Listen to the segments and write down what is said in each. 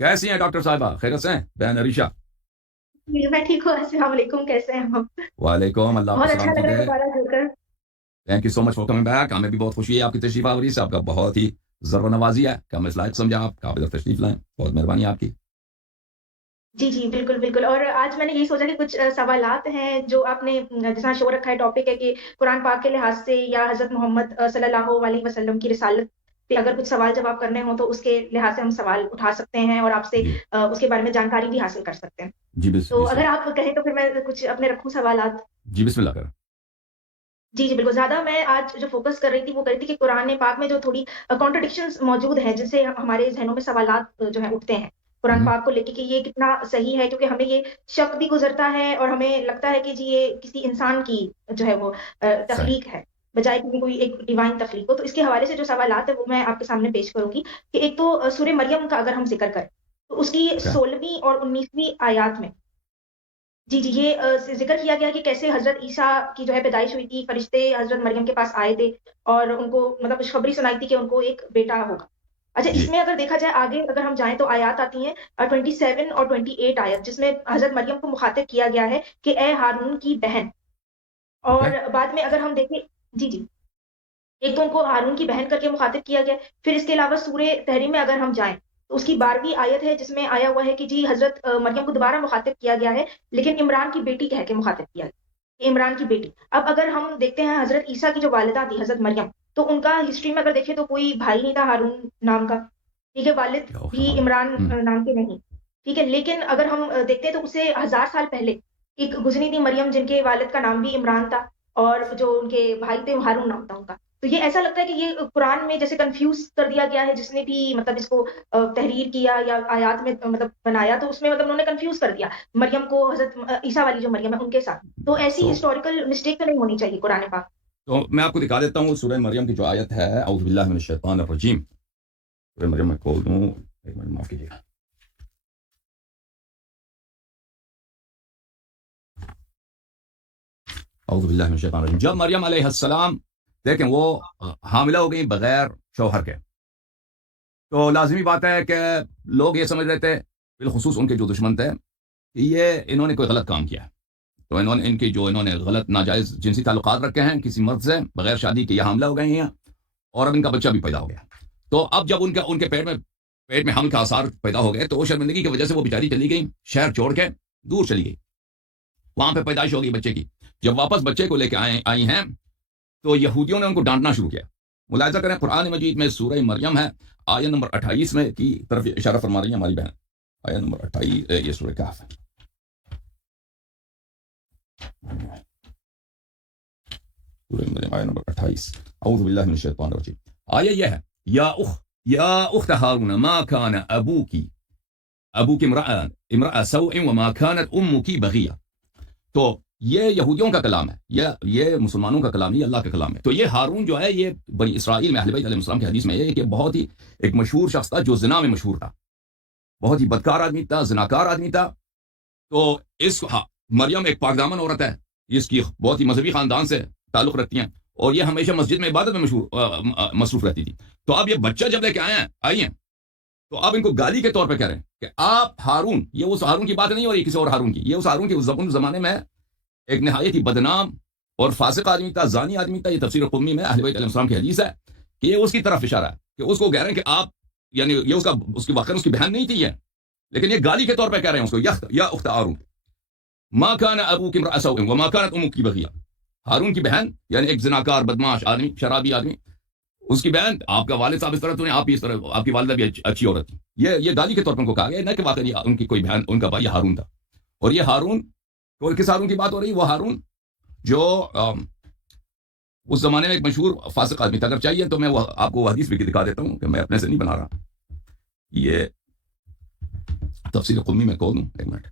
کیسی ہیں ڈاکٹر صاحبہ؟ خیریت سے ہیں بہن عریشہ؟ جی، میں ٹھیک ہوں، السلام علیکم، کیسے ہیں آپ؟ وعلیکم، اللہ آپ کو بہت اچھا سلامتی لگ رہا ہے دے۔ دوبارہ جڑ کر۔ Thank you so much for coming back. ہمیں بھی بہت خوشی ہے آپ کی تشریف آوری سے، آپ کا بہت ہی ضرور نوازی ہے کہ ہم اس لائق سمجھا آپ قابل تشریف لائیں، بہت مہربانی آپ کی۔ جی، جی، بالکل، بالکل اور آج میں نے یہی سوچا کہ کچھ سوالات ہیں جو آپ نے جیسا شو رکھا ہے ٹاپک ہے کہ قرآن پاک کے لحاظ سے یا حضرت محمد صلی اللہ علیہ وسلم کی رسالت پہ اگر کچھ سوال جواب کرنے ہوں تو اس کے لحاظ سے ہم سوال اٹھا سکتے ہیں اور آپ سے جی اس کے بارے میں جانکاری بھی حاصل کر سکتے ہیں۔ جی بس تو بسم اگر اللہ، آپ کہیں تو پھر میں کچھ اپنے رکھوں سوالات۔ جی بسم اللہ کریں۔ جی، جی، بالکل، زیادہ میں آج جو فوکس کر رہی تھی وہ کر رہی تھی کہ قرآن پاک میں جو تھوڑی کانٹرڈکشنز موجود ہیں جن سے ہمارے ذہنوں میں سوالات جو ہیں اٹھتے ہیں قرآن ہوں، پاک کو لے کے کہ یہ کتنا صحیح ہے، کیونکہ ہمیں یہ شک بھی گزرتا ہے اور ہمیں لگتا ہے کہ جی یہ کسی انسان کی جو ہے وہ صحیح، تخلیق ہے بجائے کہ کوئی ایک ڈیوائن تخلیق ہو۔ تو اس کے حوالے سے جو سوالات ہیں وہ میں آپ کے سامنے پیش کروں گی کہ ایک تو سورہ مریم کا اگر ہم ذکر کریں تو اس کی اوکے، 16ویں اور 19ویں آیات میں جی، جی، یہ ذکر کیا گیا کہ کیسے حضرت عیسیٰ کی جو ہے پیدائش ہوئی تھی، فرشتے حضرت مریم کے پاس آئے تھے اور ان کو مطلب خوشخبری سنائی تھی کہ ان کو ایک بیٹا ہوگا۔ اچھا، اس جی میں اگر دیکھا جائے آگے اگر ہم جائیں تو آیات آتی ہیں 27 اور 28 آیت جس میں حضرت مریم کو مخاطب کیا گیا ہے کہ اے ہارون کی بہن، اوکے، اور بعد میں اگر ہم دیکھیں جی، جی، ایک تو ان کو ہارون کی بہن کر کے مخاطب کیا گیا ہے، پھر اس کے علاوہ سورہ تحریم میں اگر ہم جائیں تو اس کی 12ویں آیت ہے جس میں آیا ہوا ہے کہ جی حضرت مریم کو دوبارہ مخاطب کیا گیا ہے لیکن عمران کی بیٹی کہہ کے مخاطب کیا گیا، عمران کی بیٹی۔ اب اگر ہم دیکھتے ہیں حضرت عیسیٰ کی جو والدہ تھی حضرت مریم، تو ان کا ہسٹری میں اگر دیکھیں تو کوئی بھائی نہیں تھا ہارون نام کا، ٹھیک ہے، والد یا بھی ہارون، عمران ہوں، نام کے نہیں، ٹھیک ہے، لیکن اگر ہم دیکھتے ہیں تو اس سے 1000 سال پہلے ایک گزری تھی مریم جن کے والد کا نام بھی عمران تھا اور جو ان کے بھائی تھے ہارون نام تھا ان کا۔ تو یہ ایسا لگتا ہے کہ یہ قرآن میں جیسے کنفیوز کر دیا گیا ہے، جس نے بھی مطلب اس کو تحریر کیا یا آیات میں مطلب بنایا تو اس میں مطلب انہوں نے کنفیوز کر دیا مریم کو حضرت عیسیٰ والی جو مریم ہے ان کے ساتھ۔ تو ایسی سو ہسٹوریکل مسٹیک تو نہیں ہونی چاہیے قرآن پاک۔ تو میں آپ کو دکھا دیتا ہوں سورہ مریم کی جو آیت ہے، اعوذ باللہ من الشیطان الرجیم۔ سورہ مریم میں کھول دوں، ایک منٹ معاف کیجیے گا۔ اعوذ باللہ من الشیطان الرجیم۔ جب مریم علیہ السلام دیکھیں وہ حاملہ ہو گئی بغیر شوہر کے، تو لازمی بات ہے کہ لوگ یہ سمجھ رہے تھے، بالخصوص ان کے جو دشمن تھے، کہ یہ انہوں نے کوئی غلط کام کیا ہے، تو انہوں نے غلط ناجائز جنسی تعلقات رکھے ہیں کسی مرد سے بغیر شادی کے، یہ حاملہ ہو گئی ہیں اور اب ان کا بچہ بھی پیدا ہو گیا۔ تو اب جب ان کے پیٹ میں حمل کا آثار پیدا ہو گئے تو وہ شرمندگی کی وجہ سے وہ بیچاری چلی گئی شہر چھوڑ کے، دور چلی گئی، وہاں پہ پیدائش ہو گئی بچے کی۔ جب واپس بچے کو لے کے آئی ہیں تو یہودیوں نے ان کو ڈانٹنا شروع کیا۔ ملاحظہ کریں قرآن مجید میں سورہ مریم ہے، آیت نمبر 28 میں کی طرف اشارہ فرما رہی ہے ہماری بہن، آیت نمبر 28، یہ سورہ کہف ہے، سورہ مریم آیت نمبر 28، اعوذ باللہ من الشیطان الرجیم۔ آیت یہ ہے، یا اخت ہارون ما کان ابوک امرأ سوء وما كانت امک بغیہ۔ تو یہ یہودیوں کا کلام ہے، یہ مسلمانوں کا کلام نہیں، اللہ کا کلام ہے۔ تو یہ ہارون جو ہے یہ بنی اسرائیل میں اہل بیت علیہ السلام کی حدیث میں یہ ہے کہ بہت ہی ایک مشہور شخص تھا جو زنا میں مشہور تھا، بہت ہی بدکار آدمی تھا، زناکار آدمی تھا۔ تو مریم ایک پاک دامن عورت ہے، اس کی بہت ہی مذہبی خاندان سے تعلق رکھتی ہیں اور یہ ہمیشہ مسجد میں عبادت میں مصروف رہتی تھی۔ تو اب یہ بچہ جب لے کے آئی ہیں تو اب ان کو گالی کے طور پہ کہہ رہے ہیں کہ آپ ہارون، یہ اس ہارون کی بات نہیں ہو رہی کسی اور ہارون کی، یہ اس ہارون کی اس زمانے میں ایک نہایت ہی بدنام اور فاسق آدمی تھا، زانی آدمی تھا۔ یہ تفسیر قمی میں اہل بیت علیہ السلام کی حدیث ہے کہ یہ اس کی طرف اشارہ ہے کہ اس کو کہہ رہے ہیں کہ آپ، یعنی یہ اس کی واقعہ اس کی بہن نہیں تھی یہ، لیکن یہ گالی کے طور پہ کہہ رہے ہیں اس کو، یا اخت ہارون ما کان ابوک امرأ سوء وما كانت امک بغیہ۔ ہارون کی بہن یعنی ایک زناکار بدماش آدمی، شرابی آدمی، اس کی بہن، آپ کا والد صاحب اس طرح تو نہیں، آپ بھی اس طرح، آپ کی والدہ بھی اچھی عورت تھی۔ یہ گالی کے طور پر ان کو کہا گیا، نہ کہ واقعی ان کی کوئی بہن، ان کا بھائی ہارون تھا۔ اور یہ ہارون، کس ہارون کی بات ہو رہی ہے؟ وہ ہارون جو اس زمانے میں ایک مشہور فاسق آدمی تھا۔ اگر چاہیے تو میں وہ آپ کو حدیث بھی دکھا دیتا ہوں کہ میں اپنے سے نہیں بنا رہا، یہ تفسیر قمی میں کھول دوں، ایک منٹ۔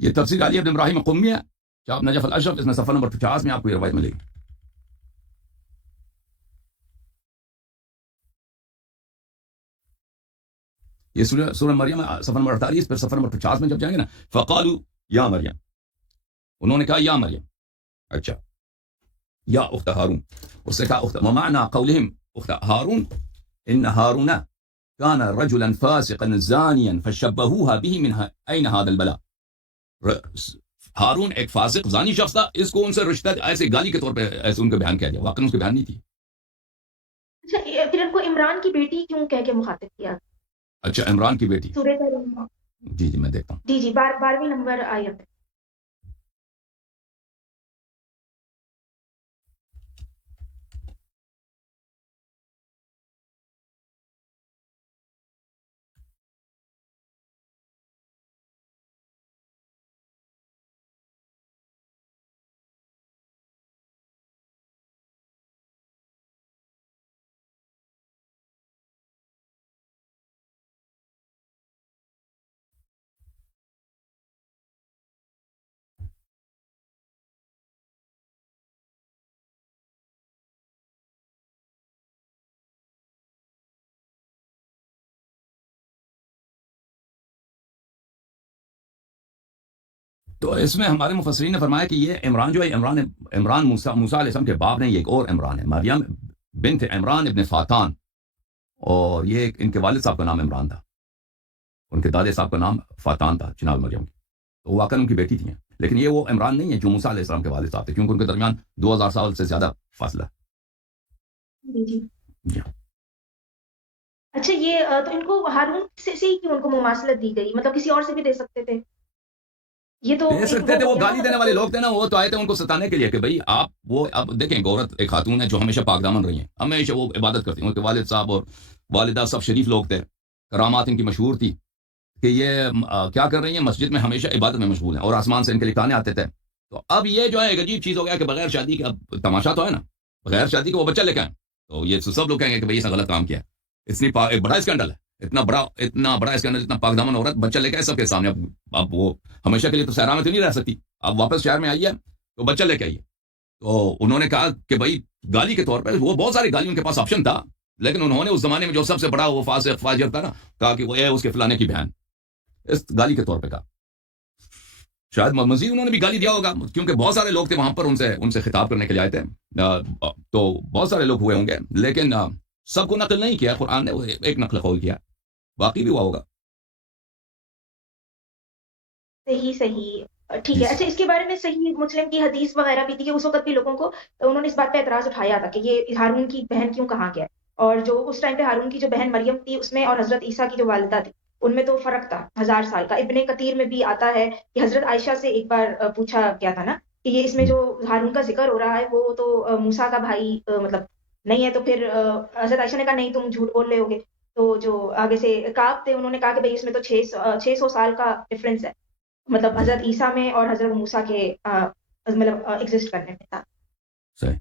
یہ تفسیر علی بن ابراہیم قمی ہے، شاپ نجف الاشرف، اس میں صفحہ نمبر 50 میں آپ کو یہ روایت ملے گی۔ یہ سورہ مریم صفحہ نمبر 48 پھر صفحہ نمبر 50 میں جب جائیں گے نا فقالوا یا مریم، انہوں نے کہا یا مریم. اچھا یا اخت ہارون، اس سے کہا اخت، ومعنى قولهم اخت ہارون ان ہارون كان رجلا فاسقا زانيا فشبهوها به من اين هذا البلاء. ہارون ایک فاسق زانی شخص تھا، اس کو ان سے رشتہ ایسے گالی کے طور پہ ایسے ان کا بیان کیا گیا، واقعی اس کا بیان نہیں تھی. اچھا پھر ان کو عمران کی بیٹی کیوں کہہ کے مخاطب کیا؟ اچھا عمران کی بیٹی، سورہ تحریم، جی میں دیکھتا ہوں. جی 12ویں نمبر آیت. تو اس میں ہمارے مفسرین نے فرمایا کہ یہ عمران جو ہے عمران موسیٰ علیہ السلام کے باپ نہیں، یہ ایک اور عمران ہے، مریم بنت عمران ابن فاتان، اور یہ ان کے والد صاحب کا نام عمران تھا، ان کے دادے صاحب کا نام فاتان تھا جناب مریم کی، تو واقعا ان کی بیٹی تھی ہیں. لیکن یہ وہ عمران نہیں ہے جو موسیٰ علیہ السلام کے والد صاحب تھے، کیونکہ ان کے درمیان 2000 سال سے زیادہ فاصلہ. جی جی اچھا یہ تو ان کو ہارون سے ہی کیوں ان کو مماثلت دی گئی؟ مطلب کسی اور سے بھی دے سکتے تھے. یہ تو دے سکتے تھے، وہ گالی دینے والے لوگ تھے نا، وہ تو آئے تھے ان کو ستانے کے لیے کہ بھئی آپ وہ اب دیکھیں ایک عورت ایک خاتون ہے جو ہمیشہ پاک دامن رہی ہیں، ہمیشہ وہ عبادت کرتی ہیں، ان کے والد صاحب اور والدہ سب شریف لوگ تھے، کرامات ان کی مشہور تھی کہ یہ کیا کر رہی ہیں، مسجد میں ہمیشہ عبادت میں مشغول ہیں، اور آسمان سے ان کے لیے کھانے آتے تھے. تو اب یہ جو ہے ایک عجیب چیز ہو گیا کہ بغیر شادی کے، اب تماشا تو ہے نا، بغیر شادی کے وہ بچہ لے کے آئیں، تو یہ سب لوگ کہیں گے کہ بھئی اس نے غلط کام کیا ہے. ایک بڑا اسکینڈل ہے، اتنا بڑا اسکینڈل، اتنا پاک دامن عورت بچہ لے کے آئے سب کے سامنے. اب وہ ہمیشہ کے لیے تو صحرا میں تو نہیں رہ سکتی، اب واپس شہر میں آئی ہے تو بچہ لے کے آئیے. تو انہوں نے کہا کہ بھائی گالی کے طور پہ، وہ بہت ساری گالی ان کے پاس آپشن تھا، لیکن انہوں نے اس زمانے میں جو سب سے بڑا وہ فاسق فاجر تھا نا، کہا کہ وہ ہے اس کے فلانے کی بہن، اس گالی کے طور پہ کہا. شاید مزید انہوں نے بھی گالی دیا ہوگا، کیونکہ بہت سارے لوگ تھے وہاں پر ان سے خطاب کرنے کے لیے آئے تھے، تو بہت سارے لوگ ہوئے ہوں گے، لیکن سب کو نقل نہیں کیا قرآن نے، ایک نقل قول کیا، باقی بھی ہوا ہوگا. صحیح ٹھیک ہے. اچھا اس کے بارے میں صحیح مسلم کی حدیث وغیرہ بھی تھی کہ اس وقت بھی لوگوں کو، انہوں نے اس بات پہ اعتراض اٹھایا تھا کہ یہ ہارون کی بہن کیوں کہاں گیا، اور جو اس ٹائم پہ ہارون کی جو بہن مریم تھی اس میں اور حضرت عیسیٰ کی جو والدہ تھی ان میں تو فرق تھا 1000 سال کا. ابن کثیر میں بھی آتا ہے کہ حضرت عائشہ سے ایک بار پوچھا گیا تھا نا کہ یہ اس میں جو ہارون کا ذکر ہو رہا ہے وہ تو موسیٰ کا بھائی مطلب نہیں ہے، تو پھر حضرت عائشہ نے کہا نہیں تم جھوٹ بول رہے ہوگے. تو جو آگے سے کعب تھے انہوں نے کہا کہ بھئی اس میں تو 600 سال کا ڈفرینس ہے، مطلب حضرت عیسیٰ میں اور حضرت موسیٰ کے مطلب ایگزسٹ کرنے میں تھا. صحیح.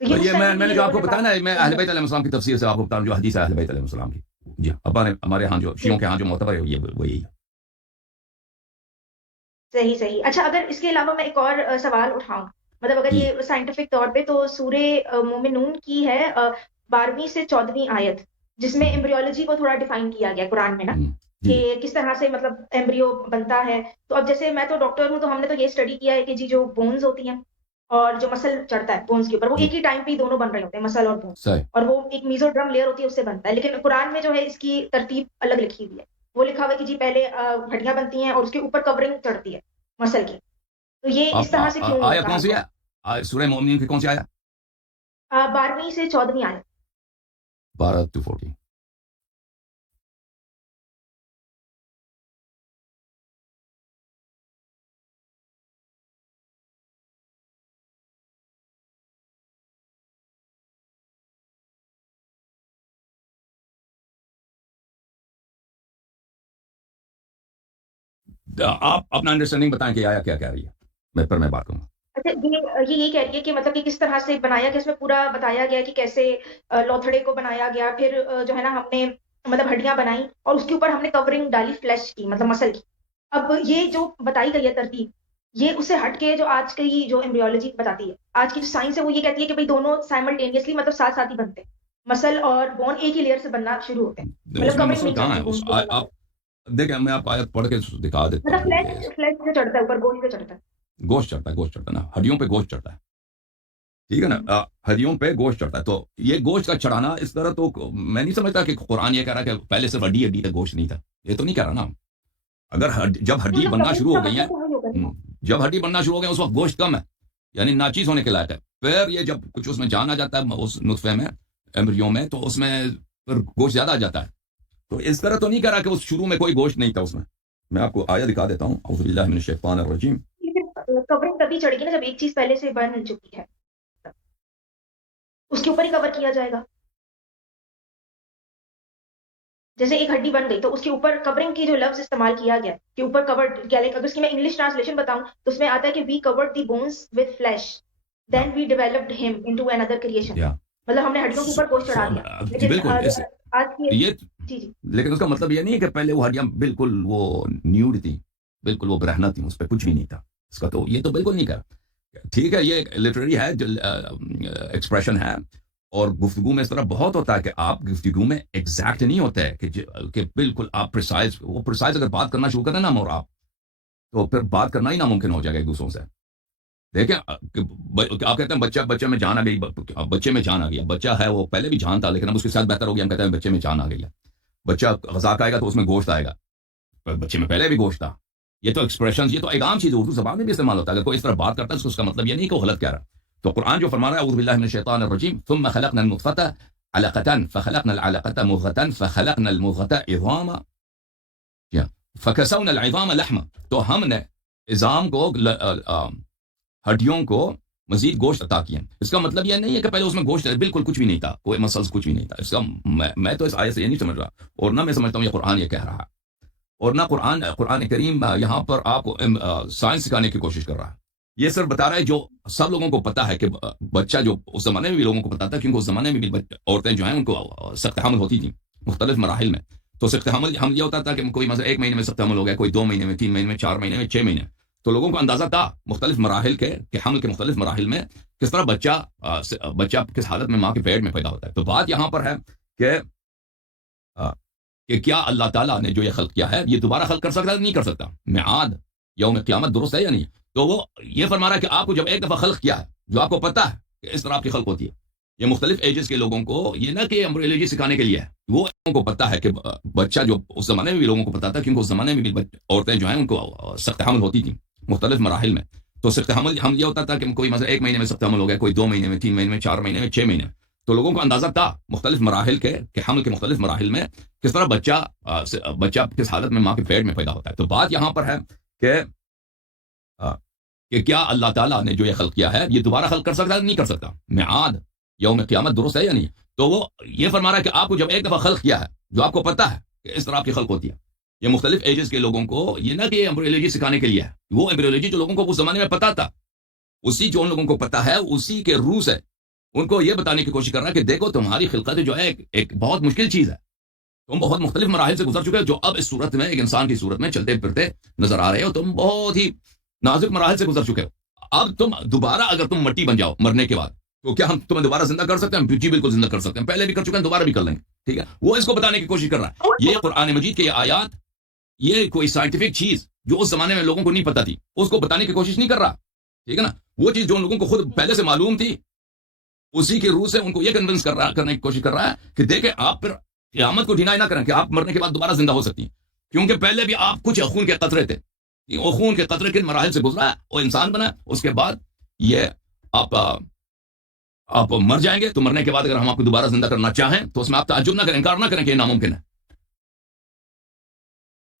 تو یہ میں نے جو آپ کو بتایا نا، میں اہل بیت علیہ السلام کی تفسیر سے آپ کو بتا رہا ہوں، جو حدیث ہے اہل بیت علیہ السلام کی. جی ہمارے ہاں جو شیعوں کے ہاں جو معتبر ہے وہ یہی ہے. صحیح. اچھا اگر اس کے علاوہ میں ایک اور سوال اٹھاؤں، مطلب اگر یہ سائنٹیفک طور پہ، تو سورہ مومنون کی ہے 12ویں سے 14ویں آیت، جس میں ایمبریولوجی کو تھوڑا ڈیفائن کیا گیا قرآن میں نا، کہ کس طرح سے مطلب ایمبریو بنتا ہے. تو اب جیسے میں تو ڈاکٹر ہوں، تو ہم نے تو یہ اسٹڈی کیا ہے کہ جی جو بونز ہوتی ہیں اور جو مسل چڑھتا ہے بونز کے اوپر، وہ ایک ہی ٹائم پہ دونوں بن رہے ہوتے ہیں، مسل اور بونز، اور وہ ایک میزوڈرم لیئر ہوتی ہے اس سے بنتا ہے. لیکن قرآن میں جو ہے اس کی ترتیب الگ لکھی ہوئی ہے، وہ لکھا ہوا ہے کہ جی پہلے ہڈیاں بنتی ہیں اور اس کے اوپر کورنگ چڑھتی ہے مسل کی. تو یہ اس طرح سے کیوں آیا کون سی ہے سورہ مومنین کی، کون سی آیا؟ 12ویں سے 14ویں آیت. 12 to 14. آپ اپنا انڈرسٹینڈنگ بتائیں کہ آیا کیا کہہ رہی ہے، میں بات کروں گا. اچھا یہ کہہ رہی ہے کہ مطلب کہ کس طرح سے بنایا گیا، اس میں پورا بتایا گیا کہ کیسے لوتھڑے کو بنایا گیا، پھر جو ہے نا ہم نے مطلب ہڈیاں بنائی اور اس کے اوپر ہم نے کورنگ ڈالی فلیش کی، مطلب مسل کی. اب یہ جو بتائی گئی ہے ترتیب، یہ اس سے ہٹ کے جو آج کی جو ایمبریولوجی بتاتی ہے، آج کی جو سائنس ہے وہ یہ کہتی ہے کہ بھئی دونوں سائملٹینیسلی مطلب ساتھ ساتھ ہی بنتے ہیں. مسل اور بون ایک ہی لیئر سے بننا شروع ہوتے ہیں. اس میں مسل کہاں ہے؟ آپ دیکھیں میں آپ کو آیت پڑھ کے دکھا دیتا ہوں. فلیش سے چڑھتا ہے اوپر، گوشت سے چڑھتا ہے. گوشت چڑھتا ہے نا، ہڈیوں پہ گوشت چڑھتا ہے، ٹھیک ہے نا، ہڈیوں پہ گوشت چڑھتا ہے. تو یہ گوشت کا چڑھانا اس طرح تو میں نہیں سمجھتا کہ قرآن یہ کہہ رہا کہ پہلے صرف ہڈی ہے، گوشت نہیں تھا. یہ تو نہیں کہہ رہا نا. اگر جب ہڈی بننا شروع ہو گئی ہیں، جب ہڈی بننا شروع ہو گئی اس وقت گوشت کم ہے، یعنی ناچیز ہونے کے لائق ہے. پھر یہ جب کچھ اس میں جان آ جاتا ہے اس نطفے میں، ایمبریو میں، تو اس میں پھر گوشت زیادہ آ جاتا ہے. تو اس طرح تو نہیں کہہ رہا کہ اس شروع میں کوئی گوشت نہیں تھا اس میں. میں آپ کو آیت دکھا دیتا ہوں. اعوذ باللہ من الشیطان الرجیم. کورنگ تبھی چڑھے گی نا جب ایک چیز پہلے سے بن چکی ہے، اس کے اوپر ہی کور کیا جائے گا. جیسے ایک ہڈی بن گئی تو اس کے اوپر کورنگ کی جو لفظ استعمال کیا گیا کہ اوپر کورڈ کیا، اگر اس کی میں انگلش ٹرانسلیشن بتاؤں تو اس میں آتا ہے کہ we covered the bones with flesh then we developed him into another creation. مطلب ہم نے ہڈیوں کے اوپر گوشت چڑھا دیا. بالکل آج کی یہ لیکن اس کا مطلب یہ نہیں ہے کہ پہلے وہ ہڈیاں بالکل وہ نیوڈ تھی، بالکل وہ برہنہ تھی، اس پہ کچھ بھی نہیں تھا. اس کا تو یہ تو بالکل نہیں کہا. ٹھیک ہے، یہ لٹریری ہے، ایکسپریشن ہے، اور گفتگو میں اس طرح بہت ہوتا ہے کہ آپ گفتگو میں ایگزیکٹ نہیں ہوتا ہے کہ بالکل آپ پریسائز اگر بات کرنا شروع کریں نا اور آپ، تو پھر بات کرنا ہی ناممکن ہو جائے گا ایک دوسروں سے. دیکھیں آپ کہتے ہیں بچے میں جان آ گئی، بچے میں جان آ گیا. بچہ ہے وہ پہلے بھی جان تھا لیکن اب اس کے ساتھ بہتر ہو گیا. ہم کہتے ہیں بچے میں جان آ گئی ہے. بچہ غذا کھائے گا تو اس میں گوشت آئے گا، بچے میں پہلے بھی گوشت تھا. یہ تو ایکسپریشن، یہ تو ایک عام چیز اردو زبان میں بھی استعمال ہوتا ہے. اگر کوئی اس طرح بات کرتا ہے تو اس کا مطلب یہ نہیں کہ وہ غلط کہہ رہا. تو قرآن جو فرما رہا ہے اعوذ باللہ من الشیطان الرجیم ثم خلقنا النطفة علقة فخلقنا العلقة مضغة فخلقنا المضغة عظاما فكسونا العظام لحما. تو ہم نے عظام کو، ہڈیوں کو مزید گوشت عطا کیا. اس کا مطلب یہ نہیں ہے کہ پہلے اس میں گوشت بالکل کچھ بھی نہیں تھا، کوئی مسلس کچھ بھی نہیں تھا. اس کا میں تو اس آیت سے یہ نہیں سمجھ رہا، اور نہ میں سمجھتا ہوں یہ قرآن یہ کہہ رہا ہے، اور نہ قرآن کریم یہاں پر آپ کو سائنس سکھانے کی کوشش کر رہا ہے. یہ صرف بتا رہا ہے جو سب لوگوں کو پتا ہے کہ بچہ، جو اس زمانے میں بھی لوگوں کو پتا تھا، کیونکہ اس زمانے میں بھی عورتیں جو ہیں ان کو سخت حمل ہوتی تھیں مختلف مراحل میں. تو سخت حمل یہ ہوتا تھا کہ کوئی مثلا 1 مہینے میں سخت حمل ہو گیا، کوئی 2 مہینے میں، 3 مہینے میں، 4 مہینے میں، 6 مہینے. تو لوگوں کو اندازہ تھا مختلف مراحل کے کہ حمل کے مختلف مراحل میں کس طرح بچہ کس حالت میں ماں کے پیٹ میں پیدا ہوتا ہے. تو بات یہاں پر ہے کہ کیا اللہ تعالیٰ نے جو یہ خلق کیا ہے یہ دوبارہ خلق کر سکتا ہے؟ نہیں کر سکتا. میعاد یوم قیامت درست ہے یا نہیں؟ تو وہ یہ فرما رہا ہے کہ آپ کو جب ایک دفعہ خلق کیا ہے، جو آپ کو پتا ہے کہ اس طرح آپ کی خلق ہوتی ہے. یہ مختلف ایجز کے لوگوں کو، یہ نہ کہ ایمبریولوجی سکھانے کے لیے ہے، وہ لوگوں کو پتا ہے کہ بچہ، جو اس زمانے میں بھی لوگوں کو پتا تھا، کیونکہ اس زمانے میں بھی عورتیں جو ہیں ان کو سخت حمل ہوتی تھیں مختلف مراحل میں. تو سخت حمل یہ ہوتا تھا کہ کوئی مثلا 1 مہینے میں سخت حمل ہو گیا، کوئی 2 مہینے میں، 3 مہینے میں، 4 مہینے میں، 6 مہینے. تو لوگوں کو اندازہ تھا مختلف مراحل کے کہ حمل کے مختلف مراحل میں کس طرح بچہ کس حالت میں ماں کے پیٹ میں پیدا ہوتا ہے. تو بات یہاں پر ہے کہ کیا اللہ تعالیٰ نے جو یہ خلق کیا ہے یہ دوبارہ خلق کر سکتا ہے؟ نہیں کر سکتا. میعاد یوم قیامت درست ہے یا نہیں؟ تو وہ یہ فرما رہا ہے کہ آپ کو جب ایک دفعہ خلق کیا ہے، جو آپ کو پتا ہے کہ اس طرح آپ کی خلق ہوتی ہے. یہ مختلف ایجز کے لوگوں کو، یہ نہ کہ ایمبریولوجی سکھانے کے لیے ہے، وہ ایمبریولوجی جو لوگوں کو اس زمانے میں پتا تھا، اسی جو ان لوگوں کو پتا ہے اسی کے روح سے ان کو یہ بتانے کی کوشش کر رہا ہے کہ دیکھو تمہاری خلقت جو ہے ایک بہت مشکل چیز ہے. تم بہت مختلف مراحل سے گزر چکے ہو، جو اب اس صورت میں ایک انسان کی صورت میں چلتے پھرتے نظر آ رہے ہو. تم بہت ہی نازک مراحل سے گزر چکے ہو. اب تم دوبارہ اگر تم مٹی بن جاؤ مرنے کے بعد، تو کیا ہم تمہیں دوبارہ زندہ کر سکتے ہیں؟ جی بالکل زندہ کر سکتے ہیں. پہلے بھی کر چکے ہیں، دوبارہ بھی کر لیں گے. ٹھیک ہے، وہ اس کو بتانے کی کوشش کر رہا ہے. یہ قرآن مجید کے یہ آیات، یہ کوئی سائنٹیفک چیز جو اس زمانے میں لوگوں کو نہیں پتا تھی اس کو بتانے کی کوشش نہیں کر رہا. ٹھیک ہے نا، وہ چیز جو ان لوگوں کو خود پہلے سے معلوم تھی اسی کے روح سے ان کو یہ کنونس کرنے کی کوشش کر رہا ہے کہ دیکھیں آپ پھر قیامت کو ڈینائی نہ کریں کہ آپ مرنے کے بعد دوبارہ زندہ ہو سکتی ہیں، کیونکہ پہلے بھی آپ کچھ خون کے قطرے تھے. وہ خون کے قطرے کے مراحل سے گزرا ہے، وہ انسان بنا. اس کے بعد یہ آپ مر جائیں گے. تو مرنے کے بعد اگر ہم آپ کو دوبارہ زندہ کرنا چاہیں تو اس میں آپ تعجب نہ کریں، انکار نہ کریں کہ یہ ناممکن ہے.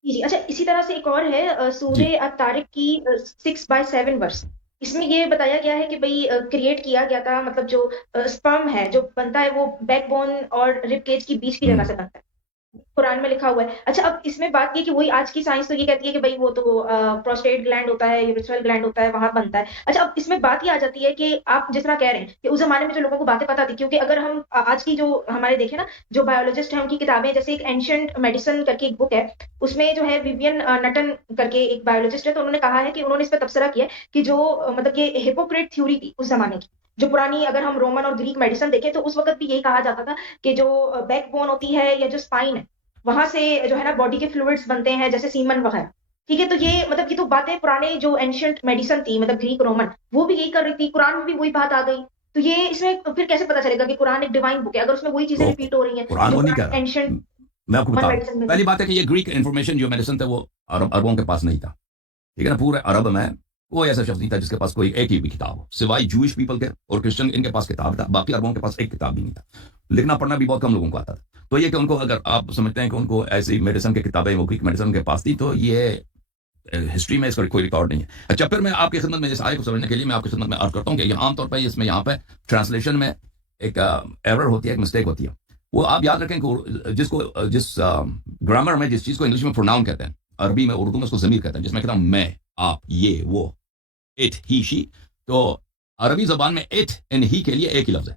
جی اچھا، اسی طرح سے ایک اور ہے سورہ الطارق کی 6/7 ورس. اس میں یہ بتایا گیا ہے کہ بھئی کریٹ کیا گیا تھا، مطلب جو سپرم ہے جو بنتا ہے وہ بیک بون اور رب کیج کی بیچ کی جگہ سے بنتا ہے، قرآن میں لکھا ہوا ہے. اچھا، اب اس میں بات یہ کہ وہی آج کی سائنس تو یہ کہتی ہے کہ بھئی وہ تو پروسٹیٹ گلینڈ ہوتا ہے، یوریتھرل گلینڈ ہوتا ہے، وہاں بنتا ہے. اچھا، اب اس میں بات یہ آ جاتی ہے کہ آپ جس طرح کہہ رہے ہیں کہ اس زمانے میں جو لوگوں کو باتیں پتہ تھی، کیونکہ اگر ہم آج کی جو ہمارے دیکھیں نا جو بایولوجسٹ ہیں ان کی کتابیں، جیسے ایک اینشنٹ میڈیسن کر کے ایک بک ہے، اس میں جو ہے ویوین نٹن کر کے ایک بایولوجسٹ ہے، تو انہوں نے کہا ہے کہ انہوں نے اس پہ تبصرہ کیا کہ جو مطلب یہ ہپوکریٹ تھیوری تھی اس زمانے کی، جو پرانی اگر ہم رومن اور گریک میڈیسن دیکھیں تو اس وقت بھی یہی کہا جاتا تھا کہ جو بیک بون ہوتی ہے یا جو اسپائن ہے وہاں سے جو ہے نا باڈی کے فلوئڈس بنتے ہیں جیسے سیمن وغیرہ. ٹھیک ہے, تو یہ مطلب یہ تو باتیں پرانے جو اینشنٹ میڈیسن تھی مطلب گریک رومن وہ بھی یہی کر رہی تھی, قرآن میں بھی وہی بات آ گئی. تو یہ اس میں پھر کیسے پتا چلے گا کہ قرآن ایک ڈیوائن بک ہے اگر اس میں وہی چیزیں تو ریپیٹ ہو رہی ہیں قرآن جو وہ نہیں کہہ رہا. اینشنٹ میں آپ کو بتا رہا میڈیسن ہوں, میں. پہلی بات ہے کہ یہ گریک انفارمیشن جو میڈیسن تھا وہ عربوں کے پاس نہیں تھا. ٹھیک ہے نا, پورے عرب میں کوئی ایسا شخص نہیں تھا جس کے پاس کوئی ایک ہی بھی کتاب ہو, سوائے جوئش پیپل کے اور کرسچن, ان کے پاس کتاب تھا, باقی عربوں کے پاس ایک کتاب بھی نہیں تھا. لکھنا پڑھنا بھی بہت کم لوگوں کو آتا تھا. تو یہ کہ ان کو اگر آپ سمجھتے ہیں کہ ان کو ایسی میڈیسن کی کتابیں وہ گریک میڈیسن کے پاس تھی, تو یہ ہسٹری میں اس کا کوئی ریکارڈ نہیں ہے. اچھا, پھر میں آپ کی خدمت میں اس آیت کو سمجھنے کے لیے میں آپ کی خدمت میں عرض کرتا ہوں کہ یہ عام طور پہ اس میں یہاں پہ ٹرانسلیشن میں ایک ایرر ہوتی ہے, ایک مسٹیک ہوتی ہے. وہ آپ یاد رکھیں کہ جس گرامر میں جس چیز کو انگلش میں پروناؤن کہتے ہیں, عربی میں اردو میں اس کو ضمیر کہتے ہیں, جس میں کہتا ہوں میں, آپ, یہ, وہ, اٹ, ہی, شی. تو عربی زبان میں اٹ اینڈ ہی کے لیے ایک ہی لفظ ہے.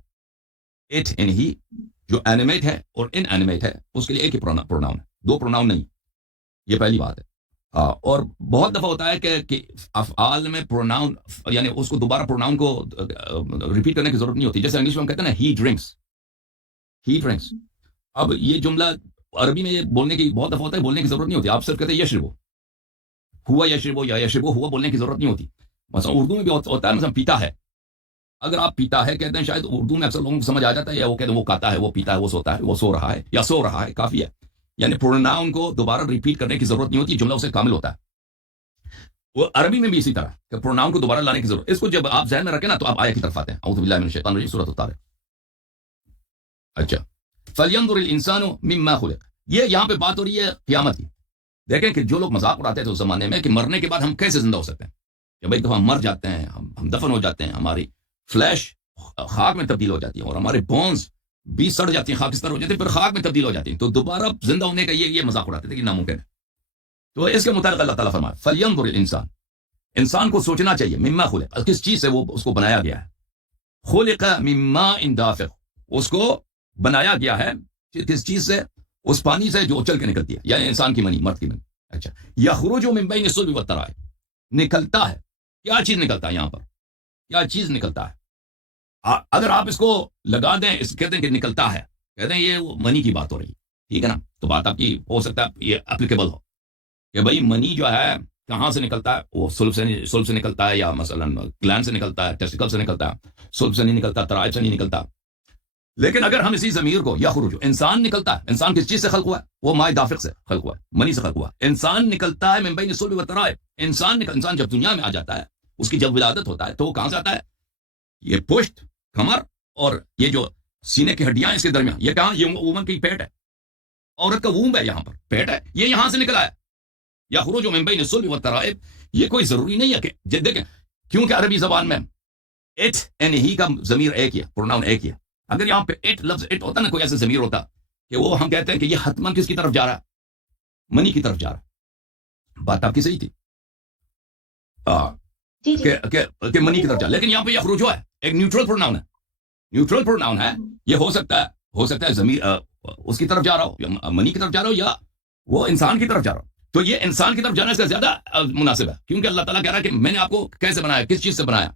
اٹ اینڈ ہی جو اینیمیٹ ہے اور ان اینیمیٹ ہے اس کے لیے ایک ہی پروناؤن ہے, دو پروناؤن نہیں. یہ پہلی بات ہے. اور بہت دفعہ ہوتا ہے کہ افعال میں پروناؤن یعنی اس کو دوبارہ پروناؤن کو ریپیٹ کرنے کی ضرورت نہیں ہوتی. جیسے انگلش میں ہم کہتے ہیں نا ہی ڈرنکس, ہی ڈرنکس. اب یہ جملہ عربی میں یہ بولنے کی بہت دفعہ ہوتا ہے, بولنے کی ضرورت نہیں ہوتی. آپ صرف کہتے ہیں یشربو, ہوا یشربو یا یشربو ہوا, بولنے کی ضرورت نہیں ہوتی. مثلا اردو میں بھی ہوتا ہے, مثلا پیتا ہے. اگر آپ پیتا ہے کہتے ہیں, شاید اردو میں اکثر لوگوں کو سمجھ آ جاتا ہے, یا وہ کہتے ہیں وہ کھاتا ہے, وہ پیتا ہے, وہ سوتا ہے, وہ سو رہا ہے, یا سو رہا ہے, کافی ہے. یعنی پروناؤن کو دوبارہ ریپیٹ کرنے کی ضرورت نہیں ہوتی, جملہ اسے کامل ہوتا ہے. وہ عربی میں بھی اسی طرح کہ پروناؤن کو دوبارہ لانے کی ضرورت. اس کو جب آپ ذہن میں رکھیں نا تو آپ آیت کی طرف آتے ہیں. اعوذ باللہ من الشیطان الرجیم, سورۃ الطارق. اچھا, فَلْيَنظُرِ الْإِنسَانُ مِمَّا خُلِقَ. یہ یہاں پہ بات ہو رہی ہے قیامت کی. دیکھیں کہ جو لوگ مذاق اڑاتے تھے اس زمانے میں کہ مرنے کے بعد ہم کیسے زندہ ہو سکتے ہیں, کہ بھائی تو ہم مر جاتے ہیں, ہم دفن ہو جاتے ہیں, ہماری فلیش خاک میں تبدیل ہو جاتی ہے, اور ہمارے بونز بھی سڑ جاتی ہیں, خاکستر ہو جاتے ہیں, پھر خاک میں تبدیل ہو جاتی ہیں, تو دوبارہ زندہ ہونے کا یہ مذاق اڑاتے تھے کہ ناممکن ہے. تو اس کے متعلق اللہ تعالیٰ فرمایا فَلْيَنظُرِ الْإِنسَانُ, انسان کو سوچنا چاہیے, مما خلق, کس چیز سے وہ اس کو بنایا گیا ہے. خلق من ماء دافق, اس کو بنایا گیا ہے کس چیز سے, اس پانی سے جو اچل کے نکلتی ہے, یعنی انسان کی منی, مرد کی منی. اچھا, یخرج من بین الصلب والترائب, نکلتا ہے. کیا چیز نکلتا ہے یہاں پر, کیا چیز نکلتا ہے. اگر آپ اس کو لگا دیں, اس کہتے ہیں کہ نکلتا ہے, کہتے ہیں یہ منی کی بات ہو رہی ہے, ٹھیک ہے نا, تو بات آپ کی ہو سکتا ہے یہ اپلیکیبل ہو کہ بھائی منی جو ہے کہاں سے نکلتا ہے, وہ سلب سے نکلتا ہے, یا مثلا گلینڈ سے نکلتا ہے, ٹیسٹیکل سے نکلتا ہے, سلب سے نہیں نکلتا, ترائب سے نہیں نکلتا. لیکن اگر ہم اسی ضمیر کو یخرج, انسان نکلتا ہے, انسان کس چیز سے خلق ہوا ہے, وہ مائع دافق سے خلق ہوا ہے, منی سے خلق ہوا ہے. انسان نکلتا ہے من بین الصلب والترائب, انسان جب دنیا میں آ جاتا ہے, اس کی جب ولادت ہوتا ہے تو وہ کہاں سے آتا ہے, یہ پشت, کمر اور یہ جو سینے کی ہڈیاں اس کے درمیان, یہ کہاں, یہ وومن کی پیٹ ہے, عورت کا وومب ہے, یہاں پر پیٹ ہے, یہ یہاں سے نکلا ہے. یخرج من بین الصلب والترائب, یہ کوئی ضروری نہیں ہے کہ دیکھیں, کیونکہ عربی زبان میں اٹ اینڈ ہی کا ضمیر ایک ہی ہے, پروناؤن ایک ہی ہے. اگر یہاں پہ اٹ لفظ اٹ ہوتا نا, کوئی ایسا ضمیر ہوتا کہ وہ ہم کہتے ہیں کہ یہ حتماً کس کی طرف جا رہا ہے, منی کی طرف جا رہا ہے. بات آپ کی صحیح تھی کہ منی کی طرف جا, لیکن یہاں پہ یخرج ہے, ایک نیوٹرل پروناؤن ہے, نیوٹرل پروناؤن ہے. یہ ہو سکتا ہے ضمیر اس کی طرف جا رہا ہو, یا منی کی طرف جا رہا ہو, یا وہ انسان کی طرف جا رہا ہو. تو یہ انسان کی طرف جانا اس کا زیادہ مناسب ہے, کیونکہ اللہ تعالیٰ کہہ رہا ہے کہ میں نے آپ کو کیسے بنایا, کس چیز سے بنایا.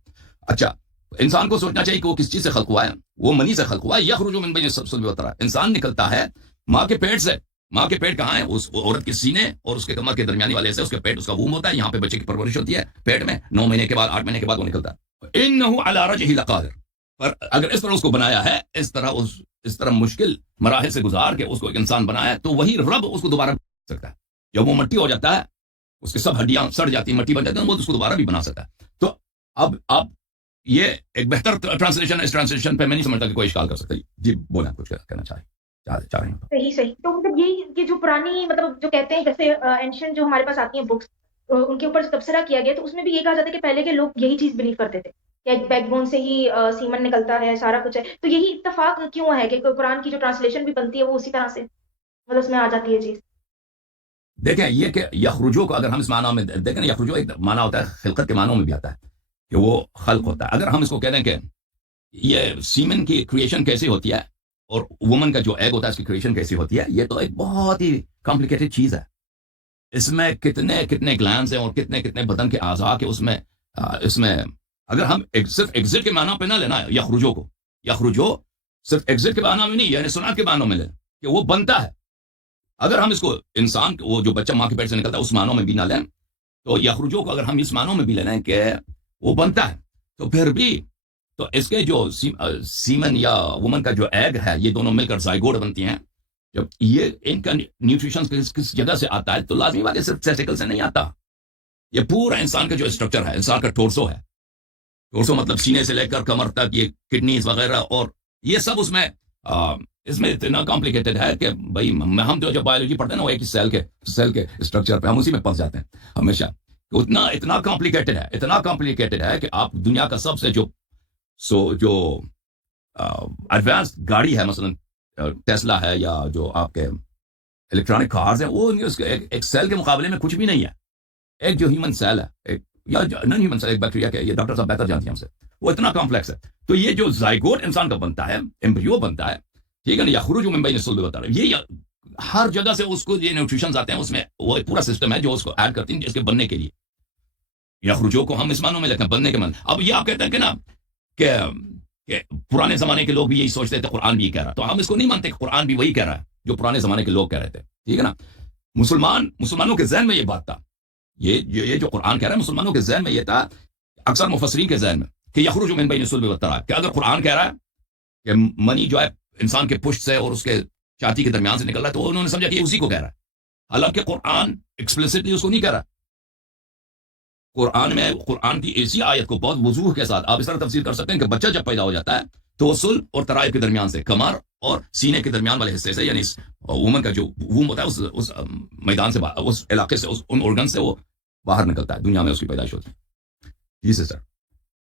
اچھا, انسان کو سوچنا چاہیے کہ وہ کس چیز سے خلق ہوا ہے, وہ منی سے خلق ہوا ہے. یخرج من بین الصلب والترائب, انسان نکلتا ہے ماں کے پیٹ سے. ماں کے پیٹ کہاں ہے, اس عورت کے سینے اور اس کے کمر کے درمیانی والے سے, اس کے پیٹ, اس کا ووم ہوتا ہے, یہاں پہ بچے کی پرورش ہوتی ہے پیٹ میں, 9 مہینے کے بعد, 8 مہینے کے بعد وہ نکلتا ہے. انہ علی رجعہ لقادر, پر اگر اس طرح اس کو بنایا ہے, اس طرح مشکل مراحل سے گزار کے اس کو ایک انسان بنایا ہے, تو وہی رب اس کو دوبارہ بنا سکتا ہے. جب وہ مٹی ہو جاتا ہے, اس کے سب ہڈیاں سڑ جاتی ہیں, مٹی بن جاتی ہے, وہ اس کو دوبارہ بھی بنا سکتا ہے. تو اب آپ, یہ ایک بہتر ٹرانسلیشن ہے, اس ٹرانسلیشن پہ میں نہیں سمجھتا کہ کوئی اشکال کر سکتا. جی بولیں, کچھ کہنا چاہ رہے ہیں. صحیح. تو مطلب یہی کہ جو پرانی مطلب جو کہتے ہیں جیسے اینشنٹ جو ہمارے پاس آتی ہیں بکس, ان کے اوپر تبصرہ کیا گیا, تو اس میں بھی یہ کہا جاتا ہے کہ پہلے کے لوگ یہی چیز بلیو کرتے تھے کہ ایک بیک بون سے ہی سیمن نکلتا ہے, سارا کچھ ہے. تو یہی اتفاق کیوں ہے کہ قرآن کی جو ٹرانسلیشن بھی بنتی ہے وہ اسی طرح سے مطلب اس میں آ جاتی ہے چیز. دیکھیں, یہ کہ یخرجو کو اگر ہم اس معنی میں دیکھیں, یخرجو ایک معنی ہوتا ہے, خلقت کے معنوں میں بھی آتا ہے کہ وہ خلق ہوتا ہے. اگر ہم اس کو کہہ دیں کہ یہ سیمن کی کریشن کیسی ہوتی ہے اور وومن کا جو ایگ ہوتا ہے اس کی کریشن کیسی ہوتی ہے, یہ تو ایک بہت ہی کمپلیکیٹڈ چیز ہے. اس میں کتنے گلینڈز ہیں اور کتنے بدن کے اعضاء کے اس میں اگر ہم صرف ایگزٹ کے معنی پہ نہ لینا ہے یخرجو کو، یخرجو صرف ایگزٹ کے معنی میں نہیں، یعنی صنعت کے معنی میں لیں کہ وہ بنتا ہے. اگر ہم اس کو انسان وہ جو بچہ ماں کے پیٹ سے نکلتا ہے اس معنوں میں بھی نہ لیں، تو یخرجو کو اگر ہم اس معنوں میں بھی لے لیں کہ وہ بنتا ہے، تو پھر بھی تو اس کے جو سیمن یا وومن کا جو ایگ ہے، یہ دونوں مل کر زائگوٹ بنتی ہیں. جب یہ ان کا نیوٹریشن کس جگہ سے آتا ہے، تو لازمی بات ہے صرف ٹیسٹیکل سے نہیں آتا. یہ پورا انسان کا جو اسٹرکچر ہے، انسان کا ٹورسو ہے، ٹورسو مطلب سینے سے لے کر کمر تک، یہ کڈنیز وغیرہ، اور یہ سب اس میں اتنا کمپلیکیٹڈ ہے کہ بھائی ہم جو بایولوجی پڑھتے ہیں نا، وہ ایک سیل کے اسٹرکچر پہ ہم اسی میں پھنس جاتے ہیں ہمیشہ. اتنا کمپلیکیٹڈ ہے کہ آپ دنیا کا سب سے جو ایڈوانس گاڑی ہے، مثلا ٹیسلا ہے یا جو آپ کے الیکٹرانک کارز ہیں، وہ ایک سیل کے مقابلے میں کچھ بھی نہیں ہے. ایک جو ہیومن سیل ہے، ایک یا نن ہیومن سیل، ایک بیکٹیریا کے، یہ ڈاکٹر صاحب بہتر جانتے ہیں ہم سے، وہ اتنا کمپلیکس ہے. تو یہ جو زائگوٹ انسان کا بنتا ہے، ایمبریو بنتا ہے، ٹھیک ہے نا، یخرج من بین الصلب والترائب، یہ ہر جگہ سے اس کو یہ نیوٹریشنز آتے ہیں، اس میں وہ ایک پورا سسٹم ہے جو اس کو ایڈ کرتی ہیں اس کے بننے کے لیے. یخرجو کو ہم اس معنوں میں لیتے ہیں بننے کے معنی. اب یہ آپ کہتے ہیں کہ نا کہ پرانے زمانے کے لوگ بھی یہی سوچتے تھے، قرآن بھی یہ کہہ رہا، تو ہم اس کو نہیں مانتے کہ قرآن بھی وہی کہہ رہا ہے جو پرانے زمانے کے لوگ کہہ رہے تھے، ٹھیک ہے نا. مسلمانوں کے ذہن میں یہ بات تھا، یہ جو قرآن کہہ رہا ہے مسلمانوں کے ذہن میں یہ تھا، اکثر مفسرین کے ذہن میں، کہ یخرج من بین الصلب والترائب، کہ اگر قرآن کہہ رہا ہے کہ منی جو ہے انسان کے پشت سے اور اس کے چھاتی کے درمیان سے نکل رہا ہے، تو انہوں نے سمجھا کہ یہ اسی کو کہہ رہا ہے. حالانکہ قرآن ایکسپلیسٹلی اس کو نہیں کہہ رہا. قرآن کی ایسی آیت کو بہت وضوح کے ساتھ آپ اس طرح تفسیر کر سکتے ہیں کہ بچہ جب پیدا ہو جاتا ہے تو وہ صلب اور ترائب کے درمیان سے، کمر اور سینے کے درمیان والے حصے سے، یعنی اس وومن کا جو ووم ہوتا ہے اس میدان سے، اس علاقے سے، ان آرگن سے وہ باہر نکلتا ہے، دنیا میں اس کی پیدائش ہوتی ہے. جی سر.